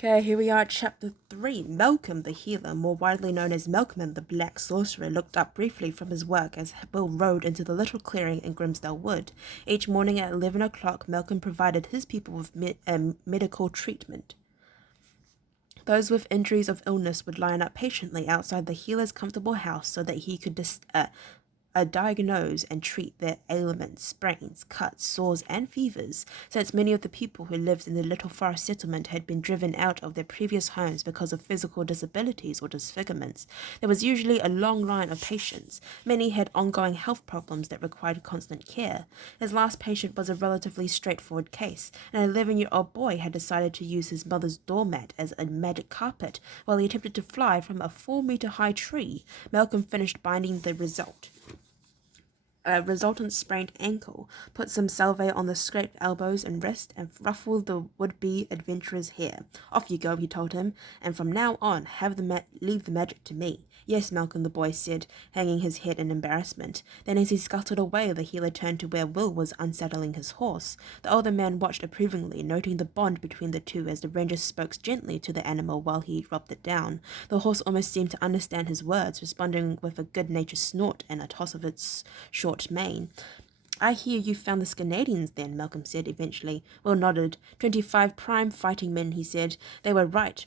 Okay, here we are at chapter 3. Malcolm the Healer, more widely known as Malcolm the Black Sorcerer, looked up briefly from his work as Will rode into the little clearing in Grimsdale Wood. Each morning at 11 o'clock, Malcolm provided his people with medical treatment. Those with injuries of illness would line up patiently outside the healer's comfortable house so that he could diagnose and treat their ailments, sprains, cuts, sores, and fevers, since many of the people who lived in the little forest settlement had been driven out of their previous homes because of physical disabilities or disfigurements. There was usually a long line of patients. Many had ongoing health problems that required constant care. His last patient was a relatively straightforward case. An 11-year-old boy had decided to use his mother's doormat as a magic carpet while he attempted to fly from a 4-meter-high tree. Malcolm finished binding the resultant sprained ankle, put some salve on the scraped elbows and wrist, and ruffled the would-be adventurer's hair. "Off you go," he told him, "and from now on leave the magic to me." "Yes, Malcolm," the boy said, hanging his head in embarrassment. Then as he scuttled away, the healer turned to where Will was unsaddling his horse. The older man watched approvingly, noting the bond between the two as the ranger spoke gently to the animal while he rubbed it down. The horse almost seemed to understand his words, responding with a good-natured snort and a toss of its short mane. "I hear you found the Canadians then," Malcolm said eventually. Will nodded. 25 prime fighting men, he said. "They were right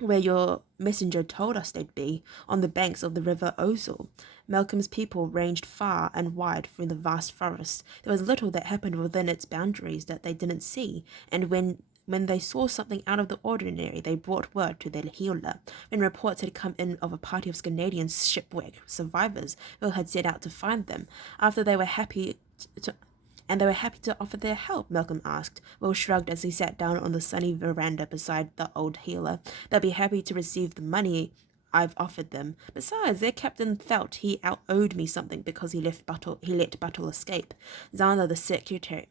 where your messenger told us they'd be, on the banks of the river Ozel." Malcolm's people ranged far and wide through the vast forest. There was little that happened within its boundaries that they didn't see, and when they saw something out of the ordinary, they brought word to their healer. When reports had come in of a party of Canadian shipwreck survivors, Will had set out to find them. After they were happy to offer their help, Malcolm asked. Will shrugged as he sat down on the sunny veranda beside the old healer. "They'll be happy to receive the money I've offered them. Besides, their captain felt he owed me something because he let Buttle escape." Xander, the secretary,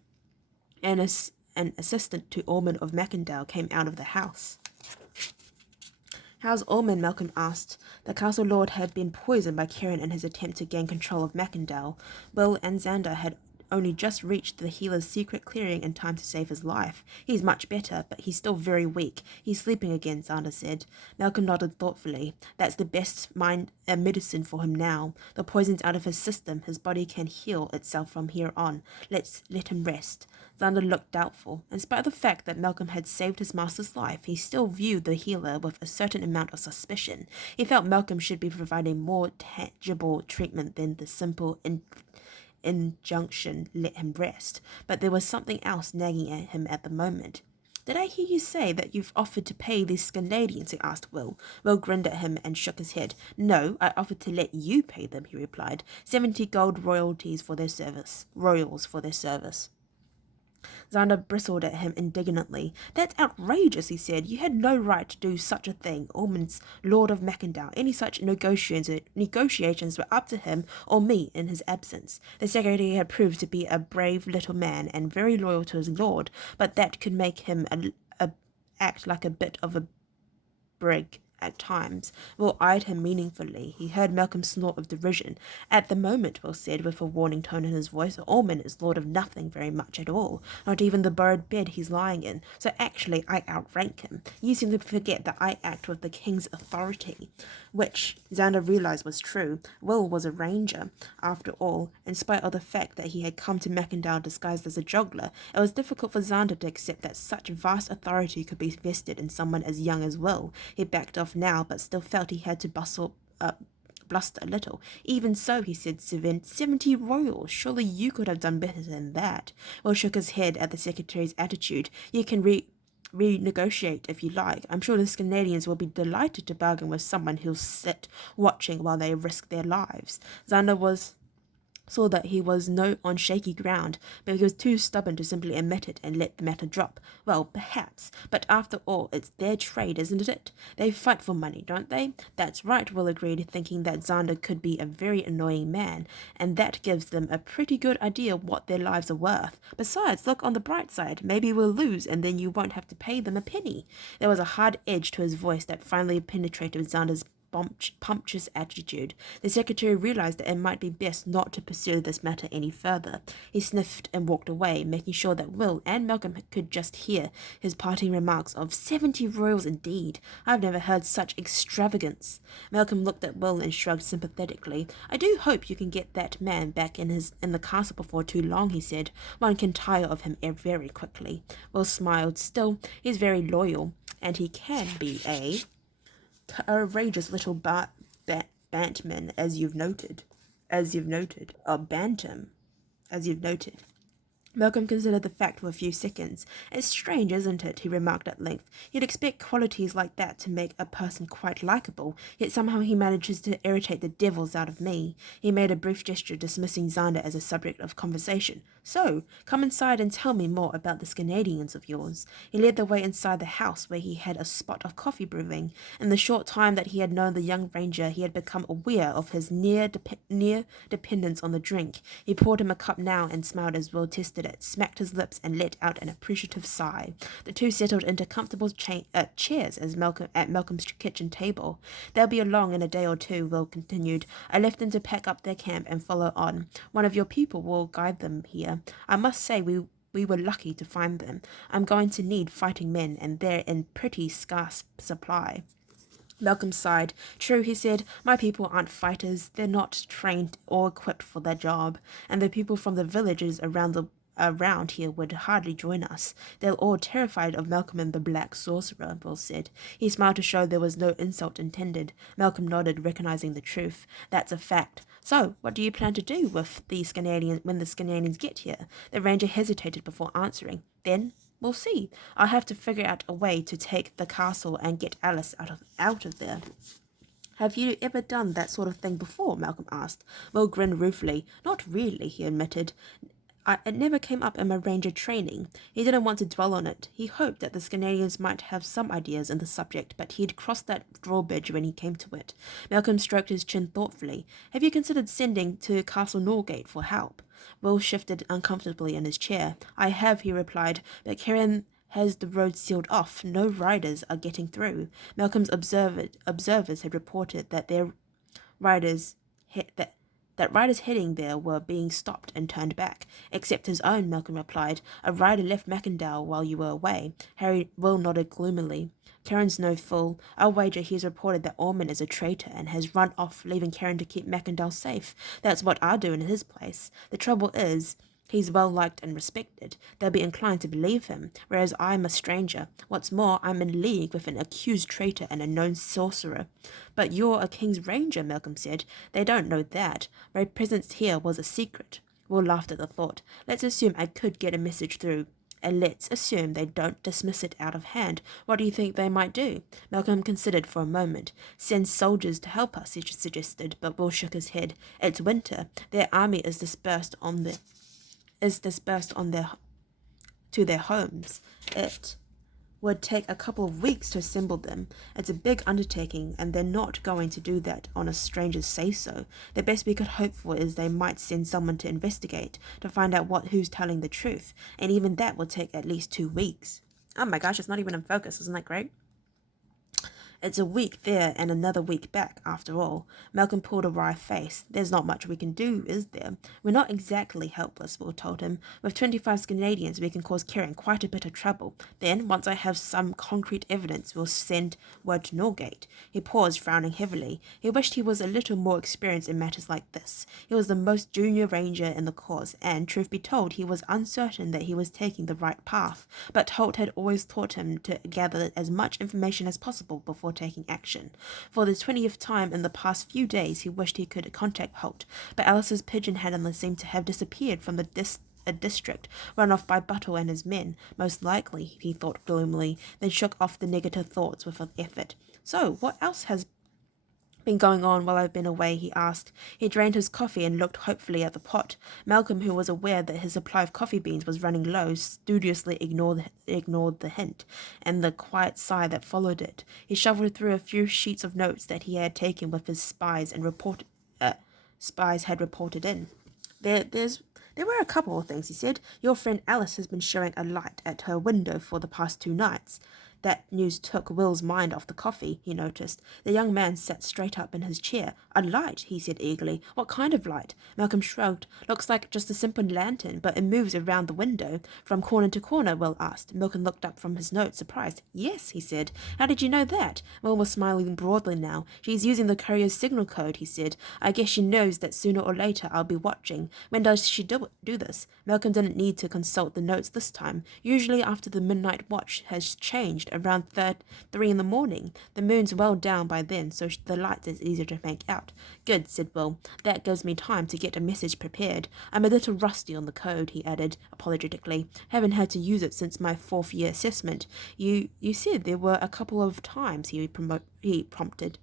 and an assistant to Ormond of Macindow, came out of the house. "How's Ormond?" Malcolm asked. The castle lord had been poisoned by Kieran in his attempt to gain control of Macindow. Will and Xander had only just reached the healer's secret clearing in time to save his life. "He's much better, but he's still very weak. He's sleeping again," Xander said. Malcolm nodded thoughtfully. "That's the best medicine for him now. The poison's out of his system. His body can heal itself from here on. Let him rest." Xander looked doubtful. In spite of the fact that Malcolm had saved his master's life, he still viewed the healer with a certain amount of suspicion. He felt Malcolm should be providing more tangible treatment than the simple injunction, "let him rest," but there was something else nagging at him at the moment. "Did I hear you say that you've offered to pay these Canadians?" he asked Will. Will grinned at him and shook his head. "No, I offered to let you pay them," he replied. 70 gold royals for their service. Xander bristled at him indignantly. "That's outrageous," he said. "You had no right to do such a thing. Ormond's Lord of Macindow. Any such negotiations were up to him or me in his absence. The secretary had proved to be a brave little man and very loyal to his lord, but that could make him act like a bit of a brig at times." Will eyed him meaningfully. He heard Malcolm snort of derision. "At the moment," Will said, with a warning tone in his voice, "Ormond is lord of nothing very much at all. Not even the borrowed bed he's lying in. So actually I outrank him. You seem to forget that I act with the king's authority." Which Xander realized was true. Will was a ranger. After all, in spite of the fact that he had come to Macindow disguised as a juggler, it was difficult for Xander to accept that such vast authority could be vested in someone as young as Will. He backed off now, but still felt he had to bluster a little. "Even so," he said, 70 royals. Surely you could have done better than that." Will shook his head at the secretary's attitude. "You can renegotiate if you like. I'm sure the Canadians will be delighted to bargain with someone who'll sit watching while they risk their lives." Xander saw that he was on shaky ground, but he was too stubborn to simply admit it and let the matter drop. "Well, perhaps, but after all, it's their trade, isn't it? They fight for money, don't they?" "That's right," Will agreed, thinking that Xander could be a very annoying man, and that gives them a pretty good idea what their lives are worth. Besides, look on the bright side. Maybe we'll lose, and then you won't have to pay them a penny. There was a hard edge to his voice that finally penetrated Xander's bumptious attitude. The secretary realized that it might be best not to pursue this matter any further. He sniffed and walked away, making sure that Will and Malcolm could just hear his parting remarks of 70 royals indeed. I've never heard such extravagance. Malcolm looked at Will and shrugged sympathetically. I do hope you can get that man back in the castle before too long, he said. One can tire of him very quickly. Will smiled. Still, he's very loyal, and he can be a courageous little bantman, as you've noted. Bantam, as you've noted. Malcolm considered the fact for a few seconds. It's strange, isn't it? He remarked at length. You'd expect qualities like that to make a person quite likable, yet somehow he manages to irritate the devils out of me. He made a brief gesture, dismissing Xander as a subject of conversation. So, come inside and tell me more about this Canadians of yours. He led the way inside the house, where he had a spot of coffee brewing. In the short time that he had known the young ranger, he had become aware of his near dependence on the drink. He poured him a cup now and smiled as Will tested it, smacked his lips, and let out an appreciative sigh. The two settled into comfortable chairs at Malcolm's kitchen table. They'll be along in a day or two, Will continued. I left them to pack up their camp and follow on. One of your people will guide them here. I must say we were lucky to find them. I'm going to need fighting men, and they're in pretty scarce supply. Malcolm sighed. True, he said, my people aren't fighters. They're not trained or equipped for their job, and the people from the villages around here would hardly join us. They're all terrified of Malcolm and the Black Sorcerer, Will said. He smiled to show there was no insult intended. Malcolm nodded, recognizing the truth. That's a fact. So, what do you plan to do with these Canadians when the Canadians get here? The ranger hesitated before answering. Then we'll see. I'll have to figure out a way to take the castle and get Alice out of there. Have you ever done that sort of thing before? Malcolm asked. Will grinned ruefully. Not really, he admitted. It never came up in my ranger training. He didn't want to dwell on it. He hoped that the Canadians might have some ideas in the subject, but he'd crossed that drawbridge when he came to it. Malcolm stroked his chin thoughtfully. Have you considered sending to Castle Norgate for help? Will shifted uncomfortably in his chair. I have, he replied, but Karen has the road sealed off. No riders are getting through. Malcolm's observers had reported that their riders that riders heading there were being stopped and turned back. Except his own, Malcolm replied. A rider left Macindow while you were away. Will nodded gloomily. Karen's no fool. I'll wager he's reported that Ormond is a traitor and has run off, leaving Karen to keep Macindow safe. That's what I'd do in his place. The trouble is, he's well liked and respected. They'll be inclined to believe him, whereas I'm a stranger. What's more, I'm in league with an accused traitor and a known sorcerer. But you're a king's ranger, Malcolm said. They don't know that. My presence here was a secret. Will laughed at the thought. Let's assume I could get a message through. And let's assume they don't dismiss it out of hand. What do you think they might do? Malcolm considered for a moment. Send soldiers to help us, he suggested, but Will shook his head. It's winter. Their army is dispersed to their homes. It would take a couple of weeks to assemble them. It's a big undertaking, and they're not going to do that on a stranger's say-so. The best we could hope for is they might send someone to investigate, to find out who's telling the truth, and even that will take at least 2 weeks. Oh my gosh, it's not even in focus. Isn't that great? It's a week there and another week back, after all. Malcolm pulled a wry face. There's not much we can do, is there? We're not exactly helpless, Will told him. With 25 Canadians, we can cause Karen quite a bit of trouble. Then, once I have some concrete evidence, we'll send word to Norgate. He paused, frowning heavily. He wished he was a little more experienced in matters like this. He was the most junior ranger in the corps, and, truth be told, he was uncertain that he was taking the right path. But Holt had always taught him to gather as much information as possible before taking action. For the 20th time in the past few days, he wished he could contact Holt, but Alice's pigeon handler seemed to have disappeared from the district, run off by Buttle and his men, most likely, he thought gloomily, then shook off the negative thoughts with an effort. So, what else has been going on while I've been away? He asked. He drained his coffee and looked hopefully at the pot. Malcolm, who was aware that his supply of coffee beans was running low, studiously ignored the hint, and the quiet sigh that followed it. He shuffled through a few sheets of notes that he had taken with his spies had reported in. There were a couple of things, he said. Your friend Alice has been showing a light at her window for the past 2 nights. That news took Will's mind off the coffee, he noticed. The young man sat straight up in his chair. "A light," he said eagerly. "What kind of light?" Malcolm shrugged. "Looks like just a simple lantern, but it moves around the window. From corner to corner?" Will asked. Malcolm looked up from his notes, surprised. "Yes," he said. "How did you know that?" Will was smiling broadly now. "She's using the courier's signal code," he said. "I guess she knows that sooner or later I'll be watching. When does she do this?" Malcolm didn't need to consult the notes this time. Usually after the midnight watch has changed, around 3 in the morning. The moon's well down by then, so the light is easier to make out. "Good," said Will. "That gives me time to get a message prepared. I'm a little rusty on the code," he added apologetically. "Haven't had to use it since my 4th-year assessment." You said there were a couple of times," he prompted.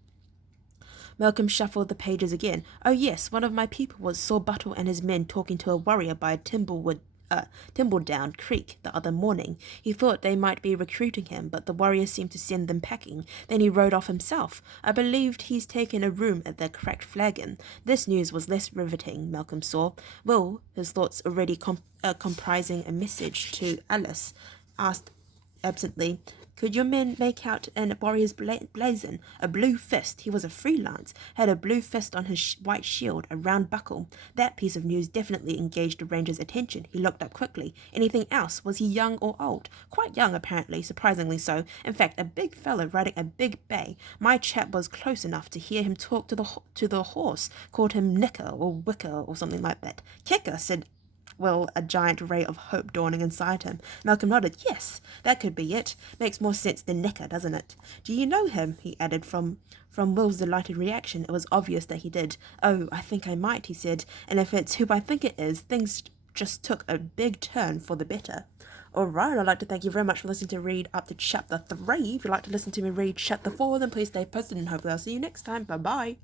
Malcolm shuffled the pages again. "Oh yes, one of my people saw Buttle and his men talking to a warrior by Timbledown Creek the other morning. He thought they might be recruiting him, but the warrior seemed to send them packing. Then he rode off himself. I believed he's taken a room at the Cracked Flagon." This news was less riveting, Malcolm saw. Will, his thoughts already comprising a message to Alice, asked absently, "Could your men make out a warrior's blazon? A blue fist. He was a freelance. Had a blue fist on his white shield, a round buckle." That piece of news definitely engaged the ranger's attention. He looked up quickly. "Anything else? Was he young or old?" "Quite young, apparently, surprisingly so. In fact, a big fellow riding a big bay. My chap was close enough to hear him talk to the horse. Called him Nicker or Wicker or something like that." "Kicker," said Will, a giant ray of hope dawning inside him. Malcolm nodded. "Yes, that could be it. Makes more sense than Necker, doesn't it?" "Do you know him?" he added. From Will's delighted reaction, it was obvious that he did. "Oh, I think I might," he said. "And if it's who I think it is, things just took a big turn for the better." Alright, I'd like to thank you very much for listening to read up to chapter 3. If you'd like to listen to me read chapter 4, then please stay posted and hopefully I'll see you next time. Bye-bye.